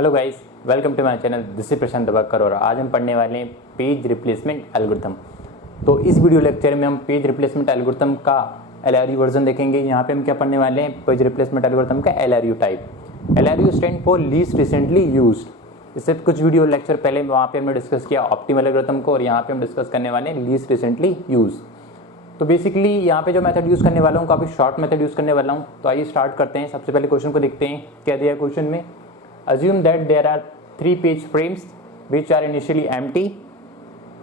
Hello guys, welcome to my channel. This is Prashant Dabakar और आज हम पढ़ने वाले हैं पेज रिप्लेसमेंट एल्गोरिथम। तो इस वीडियो लेक्चर में हम पेज रिप्लेसमेंट एल्गोरिथम का LRU वर्जन देखेंगे। यहाँ पे हम क्या पढ़ने वाले हैं, पेज रिप्लेसमेंट एल्गोरिथम का LRU type. LRU stand for least recently used. इससे कुछ वीडियो लेक्चर पहले वहाँ पे हमने डिस्कस किया ऑप्टिमल एल्गोरिथम को और यहाँ पे हम डिस्कस करने वाले हैं लीस्ट रिसेंटली यूज। तो बेसिकली यहाँ पे जो मेथड यूज़ करने वाला हूँ काफ़ी शॉर्ट मेथड यूज़ करने वाला हूँ। तो आइए स्टार्ट करते हैं। सबसे पहले क्वेश्चन को देखते हैं, क्या दिया क्वेश्चन में। Assume that there are 3 page frames which are initially empty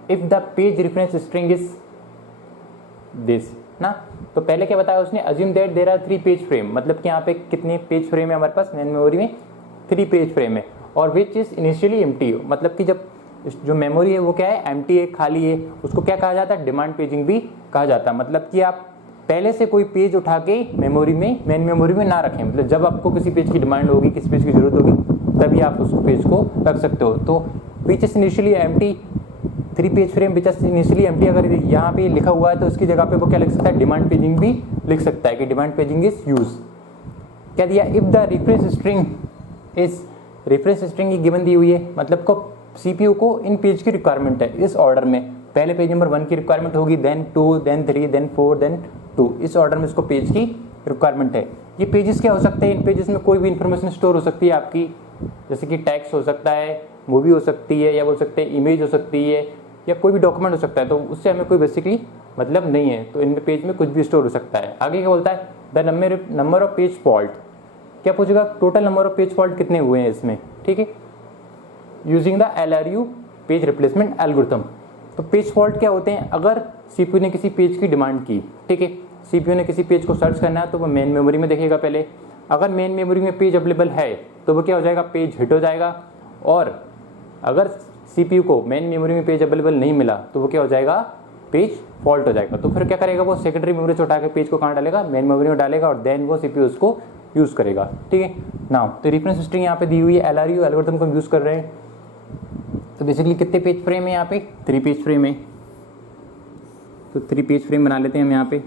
if the page reference string is this ना। तो पहले क्या बताया उसने, assume that there are 3 page frame, मतलब कि यहाँ पे कितने पेज फ्रेम है हमारे पास मेन मेमोरी में, 3 पेज फ्रेम है और which is initially empty, मतलब कि जब जो मेमोरी है वो क्या है, एम्प्टी है, खाली है, उसको क्या कहा जाता है, डिमांड पेजिंग भी कहा जाता है। मतलब कि आप पहले से कोई पेज उठा के मेमोरी में, मेन मेमोरी में ना रखें। मतलब जब आपको किसी पेज की डिमांड होगी, किसी पेज की जरूरत होगी, तभी आप उस पेज को रख सकते हो। तो which is initially empty, 3 page frame which is initially empty, अगर यहाँ पे लिखा हुआ है तो उसकी जगह पे वो क्या लिख सकता है, डिमांड पेजिंग भी लिख सकता है कि डिमांड पेजिंग इज यूज। क्या दिया, if the reference string is, reference string की गिवन दी हुई है, मतलब को CPU को इन पेज की रिक्वायरमेंट है इस ऑर्डर में। पहले पेज नंबर 1 की रिक्वायरमेंट होगी, देन 2, देन 3, देन 4, देन 2, इस ऑर्डर में इसको पेज की रिक्वायरमेंट है। ये पेजेस क्या हो सकते हैं, इन पेजेस में कोई भी इंफॉर्मेशन स्टोर हो सकती है आपकी, जैसे कि टेक्स्ट हो सकता है, मूवी हो सकती है, या बोल सकते हैं इमेज हो सकती है, या कोई भी डॉक्यूमेंट हो सकता है। तो उससे हमें कोई बेसिकली मतलब नहीं है। तो इनमें पेज में कुछ भी स्टोर हो सकता है। आगे क्या बोलता है, the number of page fault, क्या पूछेगा, total number of page fault कितने हुए हैं इसमें, ठीक है, using the LRU page replacement algorithm. तो पेज फॉल्ट क्या होते हैं, अगर CPU ने किसी पेज की डिमांड की, ठीक है, CPU ने किसी पेज को सर्च करना है तो वो मेन मेमोरी में देखेगा पहले। अगर मेन मेमोरी में पेज अवेलेबल है तो वो क्या हो जाएगा, पेज हिट हो जाएगा। और अगर CPU को मेन मेमोरी में पेज अवेलेबल नहीं मिला तो वो क्या हो जाएगा, पेज फॉल्ट हो जाएगा। तो फिर क्या करेगा, वो सेकेंडरी मेमोरी से उठा के पेज को कहाँ डालेगा, मेन मेमोरी में डालेगा और देन वो CPU उसको यूज़ करेगा, ठीक है। नाउ तो रेफरेंस स्ट्रिंग यहाँ पे दी हुई है, LRU एल्गोरिथम को हम यूज़ कर रहे हैं। तो बेसिकली कितने पेज फ्रेम है यहाँ पे, 3 पेज फ्रेम है। तो 3 पेज फ्रेम बना लेते हैं हम यहाँ पे।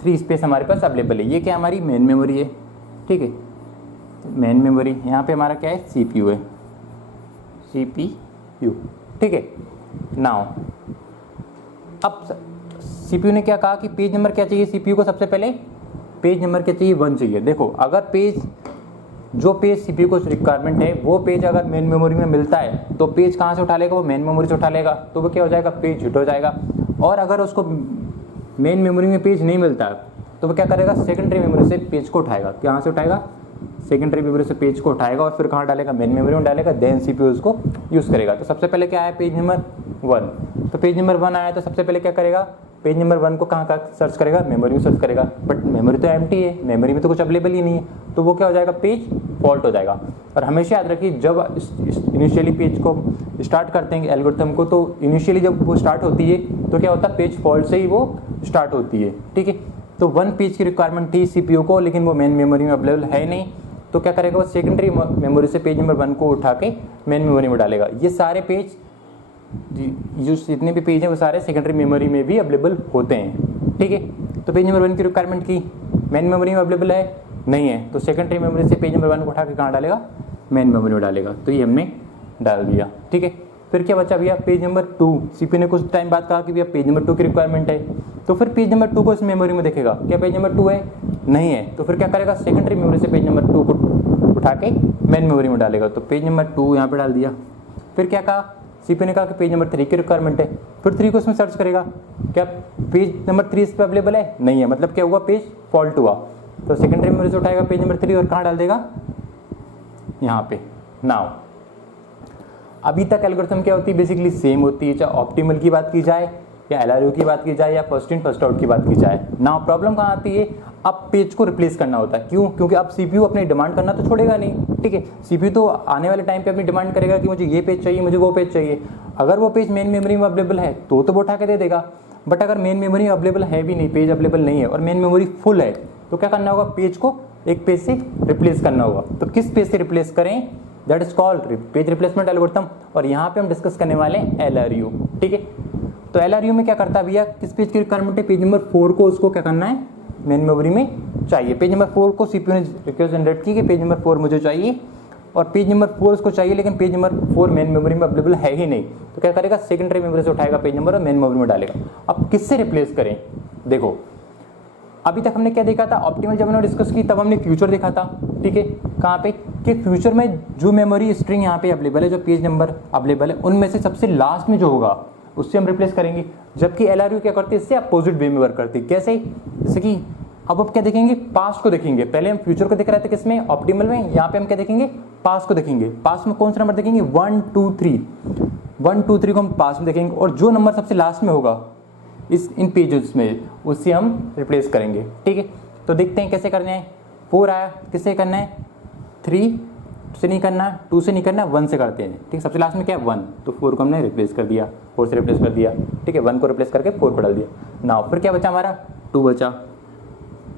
3 स्पेस हमारे पास अवेलेबल है। ये क्या हमारी मेन मेमोरी है, ठीक है, मेन मेमोरी। यहाँ पे हमारा क्या है, CPU है, CPU, ठीक है। नाउ अब CPU ने क्या कहा कि पेज नंबर क्या चाहिए CPU को, सबसे पहले पेज नंबर क्या चाहिए, 1 चाहिए। देखो अगर पेज, जो पेज CPU को रिक्वायरमेंट है वो पेज अगर मेन मेमोरी में मिलता है तो पेज कहाँ से उठा लेगा, वो मेन मेमोरी से उठा लेगा। तो वो क्या हो जाएगा, पेज हिट हो जाएगा। और अगर उसको मेन मेमोरी में पेज नहीं मिलता तो वो क्या करेगा, सेकेंडरी मेमोरी से पेज को उठाएगा। कहाँ से उठाएगा, सेकेंडरी मेमोरी से पेज को उठाएगा और फिर कहाँ डालेगा, मेन मेमोरी में डालेगा, देन CPU उसको यूज़ करेगा। तो सबसे पहले क्या है, पेज नंबर 1। तो पेज नंबर 1 आया तो सबसे पहले क्या करेगा, पेज नंबर 1 को कहाँ सर्च करेगा, मेमोरी में सर्च करेगा। बट मेमोरी तो एम्प्टी है, मेमोरी में तो कुछ अवेलेबल ही नहीं है, तो वो क्या हो जाएगा, पेज फॉल्ट हो जाएगा। और हमेशा याद रखिए, जब इनिशियली पेज को स्टार्ट करते हैं एल्गोरिथम को, तो इनिशियली जब वो स्टार्ट होती है तो क्या होता है, पेज फॉल्ट से ही वो स्टार्ट होती है, ठीक है। तो 1 पेज की रिक्वायरमेंट थी CPU को, लेकिन वो मेन मेमोरी में अवेलेबल है नहीं, तो क्या करेगा, वो सेकेंडरी मेमोरी से पेज नंबर 1 को उठा के मेन मेमोरी में डालेगा। ये सारे पेज, जो जितने भी पेज हैं वो सारे सेकेंडरी मेमोरी में भी अवेलेबल होते हैं, ठीक है। तो पेज नंबर 1 की रिक्वायरमेंट की, मेन मेमोरी में अवेलेबल है नहीं है, तो सेकेंडरी मेमोरी से पेज नंबर 1 को उठा के कहाँ डालेगा, मेन मेमोरी में डालेगा। तो ये हमने डाल दिया, ठीक है। फिर क्या बचा भैया, पेज नंबर 2। CPU ने कुछ टाइम बाद कहा कि भैया पेज नंबर 2 की रिक्वायरमेंट है, तो फिर पेज नंबर 2 को इस मेमोरी में देखेगा, क्या पेज नंबर 2 है, नहीं है, तो फिर क्या करेगा, सेकेंडरी मेमोरी से पेज नंबर 2 को उठा के मेन मेमोरी में डालेगा। तो पेज नंबर 2 यहाँ पे डाल दिया। फिर क्या कहा, CPU ने कहा कि पेज नंबर 3 की रिक्वायरमेंट है, फिर 3 को इसमें सर्च करेगा, क्या पेज नंबर 3 इस पर अवेलेबल है, नहीं है, मतलब क्या हुआ, पेज फॉल्ट हुआ। तो सेकेंडरी मेमोरी से उठाएगा पेज नंबर 3 और कहाँ डाल देगा, यहाँ पे। नाउ अभी तक एल्गोरिथम क्या होती है, बेसिकली सेम होती है, चाहे ऑप्टिमल की बात की जाए या LRU की बात की जाए या फर्स्ट इन फर्स्ट आउट की बात की जाए। नाउ प्रॉब्लम कहाँ आती है, अब पेज को रिप्लेस करना होता है। क्यों, क्योंकि अब CPU अपनी डिमांड करना तो छोड़ेगा नहीं, ठीक है। CPU तो आने वाले टाइम पे अपनी डिमांड करेगा कि मुझे ये पेज चाहिए, मुझे वो पेज चाहिए। अगर वो पेज मेन मेमोरी में अवेलेबल है तो वो उठा के दे देगा, बट अगर मेन मेमोरी अवेलेबल है भी नहीं, पेज अवेलेबल नहीं है और मेन मेमोरी फुल है, तो क्या करना होगा, पेज को एक पेज से रिप्लेस करना होगा। तो किस पेज से रिप्लेस करें, that is called page replacement algorithm. और यहाँ पे हम डिस्कस करने वाले हैं LRU, ठीक है। तो LRU में क्या करता है भैया, किस पेज की रिक्वायरमेंट है, पेज नंबर 4 को उसको क्या करना है, मेन मेमोरी में चाहिए। पेज नंबर 4 को CPU ने रिक्वेस्ट जनरेट की कि पेज नंबर 4 मुझे चाहिए, और पेज नंबर 4 उसको चाहिए, लेकिन पेज नंबर 4 मेन मेमोरी में अवेलेबल है ही नहीं, तो क्या करेगा, सेकेंडरी मेमोरी से उठाएगा पेज नंबर और मेन मेमोरी में डालेगा। अब किससे रिप्लेस करें, देखो अभी तक हमने क्या देखा था, ऑप्टिमल जब हमने डिस्कस की तब हमने फ्यूचर देखा था, ठीक है, कहाँ पे कि फ्यूचर में जो मेमोरी स्ट्रिंग यहाँ पे अवेलेबल है, जो पेज नंबर अवेलेबल है, उनमें से सबसे लास्ट में जो होगा उससे हम रिप्लेस करेंगे। जबकि LRU क्या करती है, इससे अपोजिट वे में वर्क करती है। कैसे, जैसे कि अब क्या देखेंगे, पास्ट को देखेंगे। पहले हम फ्यूचर को देख रहे थे किसमें, ऑप्टिमल में, यहाँ पे हम क्या देखेंगे, पास्ट को देखेंगे। पास्ट में कौन सा नंबर देखेंगे, 1 2 3, 1 2 3 को हम पास्ट में देखेंगे, और जो नंबर सबसे लास्ट में होगा इन पेजेस में उससे हम रिप्लेस करेंगे, ठीक है। तो देखते हैं कैसे करने हैं। 4 आया, किससे करना है, 3 से नहीं करना, 2 से नहीं करना, 1 से करते हैं, ठीक है। सबसे लास्ट में क्या है, 1, तो 4 को हमने रिप्लेस कर दिया, 4 से रिप्लेस कर दिया, ठीक है। 1 को रिप्लेस करके 4 को डाल दिया। नाउ फिर क्या बचा हमारा, 2 बचा।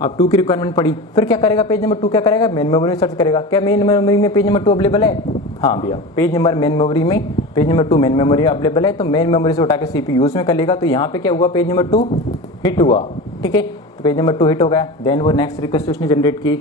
अब 2 की रिक्वायरमेंट पड़ी, फिर क्या करेगा, पेज नंबर 2 क्या करेगा, मेन मेमोरी में सर्च करेगा। क्या मेन मेमोरी में पेज नंबर 2 अवेलेबल है, हाँ भैया, पेज नंबर मेन मेमोरी में, page number 2 main memory available है, तो मेन मेमोरी से उठा के CPU में कर लेगा। तो यहाँ पे क्या हुआ, पेज नंबर 2 हिट हुआ, ठीक है। तो पेज नंबर 2 हिट हो गया, देन वो नेक्स्ट रिक्वेस्ट उसने जनरेट की,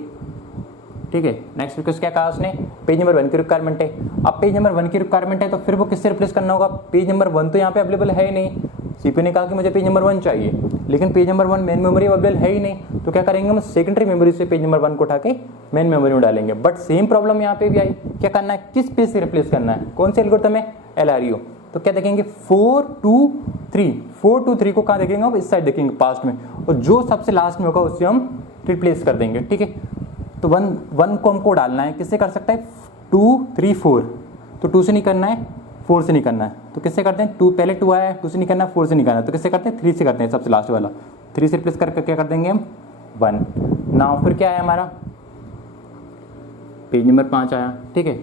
ठीक है। नेक्स्ट रिक्वेस्ट क्या कहा उसने, पेज नंबर 1 की रिक्वायरमेंट है। अब पेज नंबर 1 की रिक्वायरमेंट है, तो फिर वो किससे रिप्लेस करना होगा, पेज नंबर 1 तो यहाँ पे अवेलेबल है ही नहीं। CPU ने कहा कि मुझे पेज नंबर 1 चाहिए, लेकिन page number 1 main memory available है ही नहीं, तो क्या करेंगे हम, सेकेंडरी मेमोरी से पेज नंबर 1 को उठा के मेन मेमोरी में डालेंगे। बट सेम प्रॉब्लम यहाँ पे भी आई, क्या करना है, किस पेज से रिप्लेस करना है, कौन से एल्गोरिथम है, LRU। तो क्या देखेंगे, 4 2 3, 4 2 3 को कहाँ देखेंगे हम, इस साइड देखेंगे पास्ट में, और जो सबसे लास्ट में होगा उससे हम रिप्लेस कर देंगे, ठीक है। तो 1 को हमको डालना है, किससे कर सकता है, 2 3 4, तो 2 से नहीं करना है, 4 से नहीं करना है, तो किससे करते हैं, 2 पहले 2 आया है, 2 से नहीं करना है, 4 से नहीं करना है, तो किससे करते हैं, 3 से करते हैं, सबसे लास्ट वाला 3 से रिप्लेस करके क्या कर देंगे हम, 1। नाउ फिर क्या है हमारा, पेज नंबर 5 आया, ठीक है।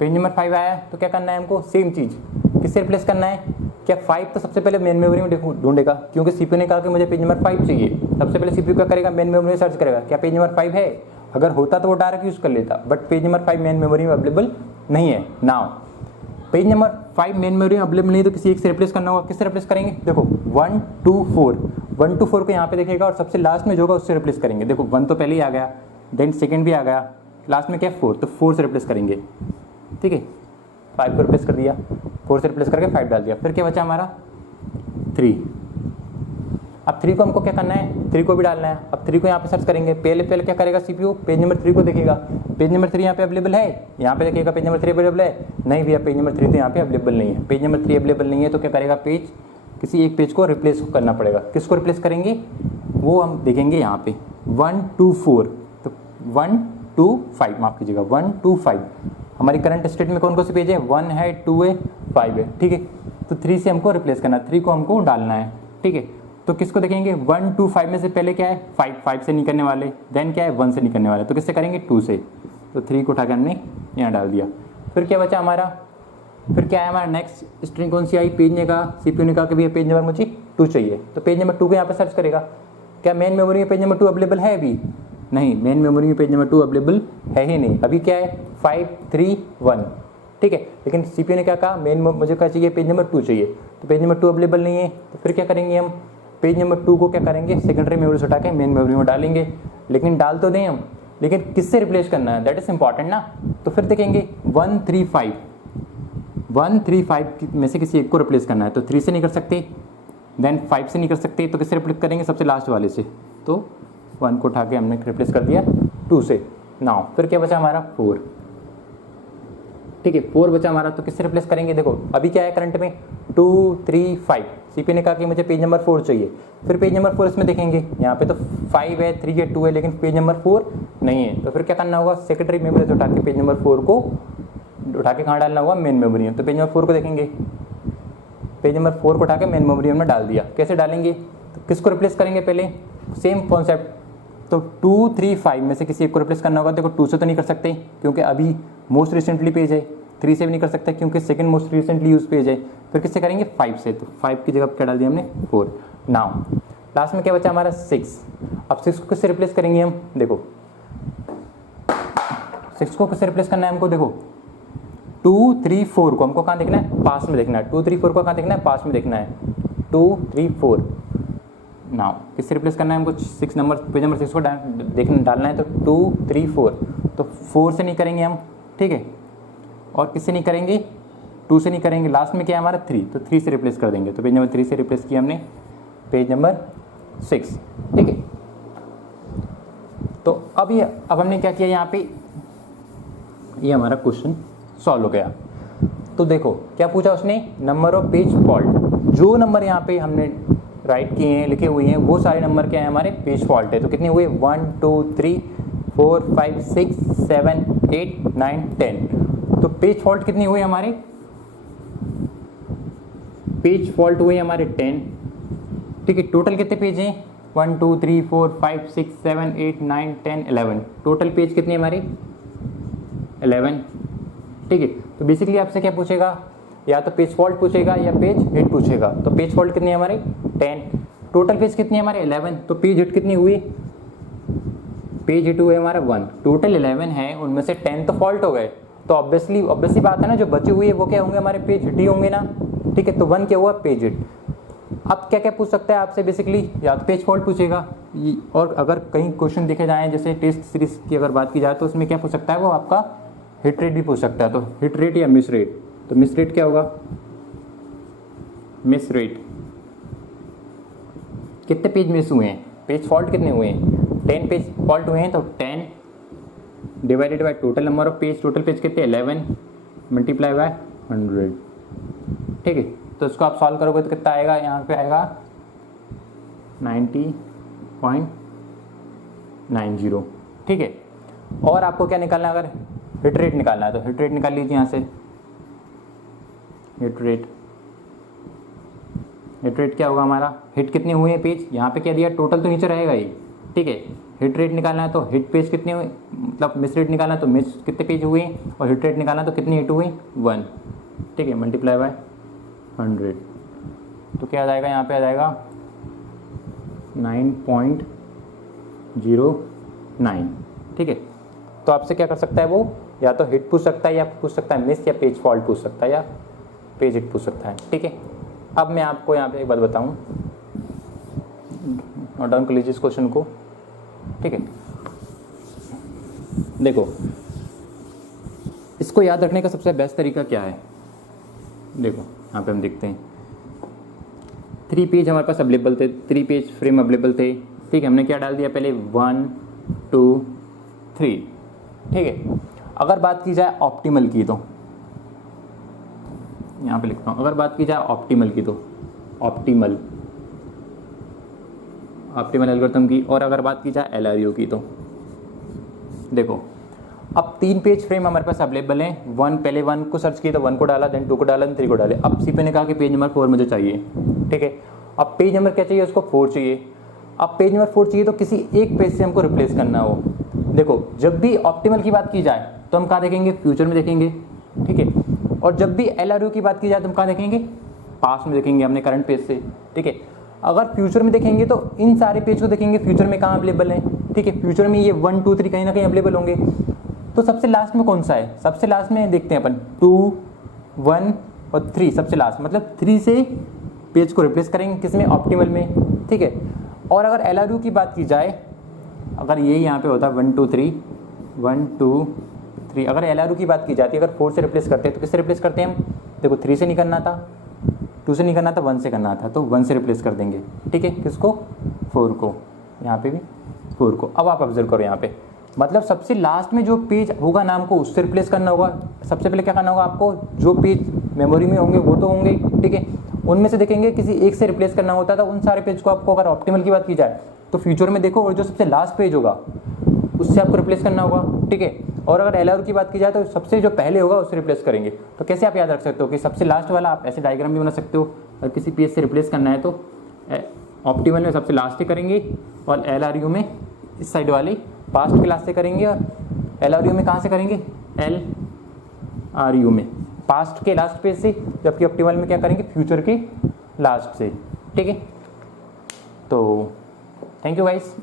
पेज नंबर 5 आया, तो क्या करना है हमको, सेम चीज़, किससे रिप्लेस करना है, क्या 5 तो सबसे पहले मेन मेमोरी में ढूंढेगा, क्योंकि CPU ने कहा कि मुझे पेज नंबर 5 चाहिए। सबसे पहले CPU क्या करेगा, मेन मेमोरी में सर्च करेगा, क्या पेज नंबर 5 है, अगर होता तो वो डायरेक्ट यूज़ कर लेता, but page number 5 main memory में अवेलेबल नहीं है। Now page number 5 main memory में अवेलेबल नहीं, तो किसी एक से रिप्लेस करना होगा, किससे रिप्लेस करेंगे, देखो 1 2 4, 1 2 4 को यहाँ पे देखेगा, और सबसे लास्ट में जो होगा उससे रिप्लेस करेंगे। देखो 1 तो पहले ही आ गया, देन सेकंड भी आ गया, लास्ट में क्या है 4, तो 4 से रिप्लेस करेंगे, ठीक है। 5 को रिप्लेस कर दिया, 4 से रिप्लेस करके 5 डाल दिया, फिर क्या बचा हमारा 3। अब 3 को हमको क्या करना है, 3 को भी डालना है। अब 3 को यहाँ पे सर्च करेंगे, पहले क्या करेगा CPU, पेज नंबर 3 को देखेगा, पेज नंबर 3 यहाँ पे अवेलेबल है, यहाँ पे देखेगा पेज नंबर 3 अवेलेबल है, नहीं भैया पेज नंबर 3 तो यहाँ पे अवेलेबल नहीं है, पेज नंबर 3 अवेलेबल नहीं है, तो क्या करेगा, पेज किसी एक पेज को रिप्लेस करना पड़ेगा। किसको रिप्लेस करेंगे, वो हम देखेंगे यहाँ पे 1 2 4, तो 1 2 5, माफ कीजिएगा 1 2 5, हमारी करंट स्टेट में कौन कौन से पेज है, 1 है, 2 है, 5 है, ठीक है। तो 3 से हमको रिप्लेस करना है, 3 को हमको डालना है, ठीक है। तो किसको देखेंगे, 1 2 5 में से पहले क्या है, 5 से नहीं करने वाले, देन क्या है, 1 से नहीं करने वाले, तो किससे करेंगे, 2 से, तो 3 को उठाकर हमने यहाँ डाल दिया। फिर क्या बचा हमारा, फिर क्या है हमारा नेक्स्ट स्ट्रिंग कौन सी आई, पेज ने कहा, CPU ने कहा कि भैया पेज नंबर मुझे 2 चाहिए, तो पेज नंबर 2 को यहाँ पे सर्च करेगा। क्या मेन मेमोरी में पेज नंबर 2 अवेलेबल है अभी, नहीं, मेन मेमोरी में पेज नंबर 2 अवेलेबल है ही नहीं, अभी क्या है 5 3 1, ठीक है। लेकिन CPU ने क्या कहा, मुझे क्या चाहिए, पेज नंबर 2 चाहिए, तो पेज नंबर 2 अवेलेबल नहीं है, तो फिर क्या करेंगे हम, पेज नंबर 2 को क्या करेंगे, सेकेंडरी मेमोरी से उठा के मेन मेमोरी में डालेंगे। लेकिन डाल तो दें हम, लेकिन किससे रिप्लेस करना है, दैट इज इंपॉर्टेंट ना। तो फिर देखेंगे 1 3 5, 1 3 5 में से किसी एक को रिप्लेस करना है, तो 3 से नहीं कर सकते, देन 5 से नहीं कर सकते, तो किससे रिप्लेस करेंगे, सबसे लास्ट वाले से, तो 1 को उठा के हमने रिप्लेस कर दिया 2 से। नाउ फिर क्या बचा हमारा 4, ठीक है, 4 बचा हमारा, तो किससे रिप्लेस करेंगे, देखो अभी क्या है करंट में 2 3 5, CPU ने कहा कि मुझे पेज नंबर 4 चाहिए, फिर पेज नंबर 4 इसमें देखेंगे, यहाँ पे तो 5 है, 3 है, 2 है, लेकिन पेज नंबर 4 नहीं है, तो फिर क्या करना होगा, सेकेंडरी मेमोरी से उठा के पेज नंबर 4 को उठा के कहाँ डालना होगा, मेन मेमोरी में। तो पेज नंबर 4 को देखेंगे, पेज नंबर 4 को उठा के मेन मेमोरी में डाल दिया। कैसे डालेंगे, तो किसको रिप्लेस करेंगे, पहले सेम कॉन्सेप्ट, तो 2 3 5 में से किसी एक को रिप्लेस करना होगा। देखो 2 से तो नहीं कर सकते क्योंकि अभी मोस्ट रिसेंटली पेज है, 3 से भी नहीं कर सकते क्योंकि second most recently use page है, फिर किससे करेंगे 5 से, तो 5 की जगह क्या डाल दिया हमने 4। नाउ लास्ट में क्या बचा हमारा 6, अब 6 को किससे रिप्लेस करेंगे हम, देखो 6 को किससे रिप्लेस करना है हमको, देखो 2 3 4 को हमको कहाँ देखना है, पास में देखना है, 2 3 4 को कहाँ देखना है, पास में देखना है, 2 3 4। नाउ किससे रिप्लेस करना है हमको, 6 नंबर, पेज नंबर 6 को डालना है, तो 2 3 4, तो 4 से नहीं करेंगे हम, ठीक है, और किससे नहीं करेंगे, 2 से नहीं करेंगे, लास्ट में क्या है हमारा 3, तो 3 से रिप्लेस कर देंगे। तो पेज नंबर 3 से रिप्लेस किया हमने पेज नंबर 6, ठीक है। तो अब हमने क्या किया, यहाँ पे ये हमारा क्वेश्चन सॉल्व हो गया। तो देखो क्या पूछा उसने, नंबर ऑफ पेज फॉल्ट, जो नंबर यहाँ पे हमने राइट किए हैं, लिखे हुए हैं, वो सारे नंबर क्या है हमारे पेज फॉल्ट है। तो कितने हुए, 1 2 3 4 5 6 7 8 9 10। तो पेज फॉल्ट कितने हुए हमारे, पेज फॉल्ट हुए हमारे 10, ठीक है। टोटल कितने पेज हैं, 1 2 3 4 5 6 7 8 9 10 11, टोटल पेज कितने हमारे 11, ठीक है। तो बेसिकली आपसे क्या पूछेगा, या तो पेज फॉल्ट पूछेगा या पेज हिट पूछेगा। तो पेज फॉल्ट कितने हमारे 10, टोटल पेज कितने हमारे 11, तो पेज हिट कितनी हुई, पेज हिट हुए हमारा 1, टोटल 11 है, उनमें से 10 तो फॉल्ट हो गए। तो ऑब्वियसली बात है ना, जो बचे हुए वो क्या होंगे हमारे पेज हिट ही होंगे ना, ठीक है। तो 1 क्या हुआ, पेज हिट। अब क्या क्या पूछ सकता है आपसे, बेसिकली या तो पेज फॉल्ट पूछेगा, और अगर कहीं क्वेश्चन देखे जाएँ जैसे टेस्ट सीरीज की अगर बात की जाए तो उसमें क्या पूछ सकता है, वो आपका हिट रेट भी पूछ सकता है। तो हिट रेट या मिस रेट, तो मिस रेट क्या होगा, मिस रेट कितने पेज मिस हुए हैं, पेज फॉल्ट कितने हुए हैं, 10 पेज फॉल्ट हुए हैं। तो 10 divided by total number of page, total page कितने 11 मल्टीप्लाई बाय 100, ठीक है। तो इसको आप सॉल्व करोगे तो कितना आएगा, यहाँ पे आएगा 90.90, ठीक है। और आपको क्या निकालना है, अगर हिट रेट निकालना है तो हिट रेट निकाल लीजिए यहाँ से। हिट रेट क्या होगा हमारा, हिट कितने हुए हैं पेज, यहाँ पे क्या दिया, टोटल तो नीचे रहेगा ही, ठीक है। हिट रेट निकालना है तो हिट पेज कितने हुए, मतलब मिस रेट निकालना है तो मिस कितने पेज हुए, और हिट रेट निकालना है तो कितनी हिट हुई 1, ठीक है, मल्टीप्लाई बाय 100। तो क्या आ जाएगा, यहाँ पे आ जाएगा 9.09, ठीक है। तो आपसे क्या कर सकता है वो, या तो हिट पूछ सकता है, या पूछ सकता है मिस, या पेज फॉल्ट पूछ सकता है, या पेज हिट पूछ सकता है, ठीक है। अब मैं आपको यहाँ पे एक बात बताऊँ, नोट डाउन कर लीजिए इस क्वेश्चन को, ठीक है। देखो इसको याद रखने का सबसे बेस्ट तरीका क्या है, देखो यहाँ पे हम देखते हैं 3 पेज हमारे पास अवेलेबल थे, 3 पेज फ्रेम अवेलेबल थे, ठीक है। हमने क्या डाल दिया पहले 1 2 3, ठीक है। अगर बात की जाए ऑप्टिमल की, तो यहाँ पे लिखता हूँ, अगर बात की जाए ऑप्टिमल की, तो ऑप्टिमल एल्गोरिथम की, और अगर बात की जाए LRU की, तो देखो अब 3 पेज फ्रेम हमारे पास अवेलेबल हैं। पहले 1 को सर्च किया तो 1 को डाला, देन 2 को डाला, देन 3 को डाले। अब सीपी ने कहा कि पेज नंबर 4 मुझे चाहिए, ठीक है। अब पेज नंबर क्या चाहिए उसको, 4 चाहिए। अब पेज नंबर 4 चाहिए तो किसी एक पेज से हमको रिप्लेस करना हो। देखो जब भी ऑप्टिमल की बात की जाए तो हम कहाँ देखेंगे, फ्यूचर में देखेंगे, ठीक है। और जब भी LRU की बात की जाए तो हम कहाँ देखेंगे, पास्ट में देखेंगे, हमने करंट पेज से, ठीक है। अगर फ्यूचर में देखेंगे तो इन सारे पेज को देखेंगे फ्यूचर में कहाँ अवेलेबल है, ठीक है। फ्यूचर में ये 1 2 3 कहीं ना कहीं अवेलेबल होंगे। तो सबसे लास्ट में कौन सा है, सबसे लास्ट में देखते हैं अपन 2 1 और 3, सबसे लास्ट मतलब 3 से पेज को रिप्लेस करेंगे किसमें, ऑप्टिमल में, ठीक है। और अगर LRU की बात की जाए, अगर ये यहाँ पे होता 1 2 3 1 2 3, अगर LRU की बात की जाती है, अगर 4 से रिप्लेस करते हैं तो किससे रिप्लेस करते हैं हम, देखो 3 से नहीं करना था, 2 से नहीं करना था, 1 से करना था, तो 1 से रिप्लेस कर देंगे, ठीक है। किसको, 4 को, यहाँ पे भी 4 को। अब आप ऑब्जर्व करो यहाँ पे, मतलब सबसे लास्ट में जो पेज होगा नाम को उससे रिप्लेस करना होगा। सबसे पहले क्या करना होगा आपको, जो पेज मेमोरी में होंगे वो तो होंगे, ठीक है। उनमें से देखेंगे किसी एक से रिप्लेस करना होता था उन सारे पेज को आपको। अगर ऑप्टिमल की बात की जाए तो फ्यूचर में देखो, और जो सबसे लास्ट पेज होगा उससे आपको रिप्लेस करना होगा, ठीक है। और अगर LRU की बात की जाए तो सबसे जो पहले होगा उससे रिप्लेस करेंगे। तो कैसे आप याद रख सकते हो कि सबसे लास्ट वाला, आप ऐसे डायग्राम भी बना सकते हो। अगर किसी पेज से रिप्लेस करना है तो ऑप्टिमल में सबसे लास्ट से करेंगे, और LRU में इस साइड वाले पास्ट के लास्ट से करेंगे, और LRU में कहाँ से करेंगे, LRU में पास्ट के लास्ट पेज से, जबकि ऑप्टिमल में क्या करेंगे, फ्यूचर के लास्ट से, ठीक है। तो थैंक यू गाइस।